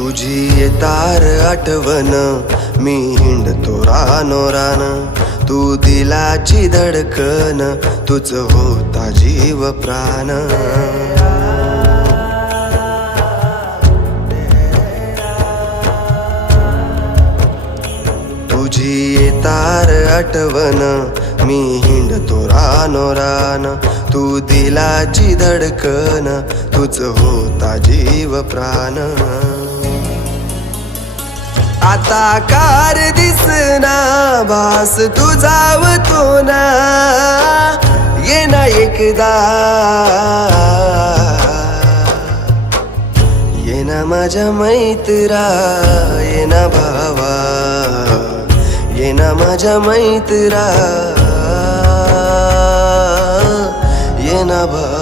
तुझी येतार आठवण मी हिंडतो रानोरान, तू दिलाची धडकन, तुझ होता जीव प्राण. तुझी येतार आठवण मी हिंडतो रानोरान, तू दिलाची धडकन, तुझ होता जीव प्राण. आता कार दिसना भास तुझावतो ना, ये ना एकदा, ये ना माझ्या मैत्रा, ये ना भावा, ये ना माझ्या मैत्रा, ये ना भावा.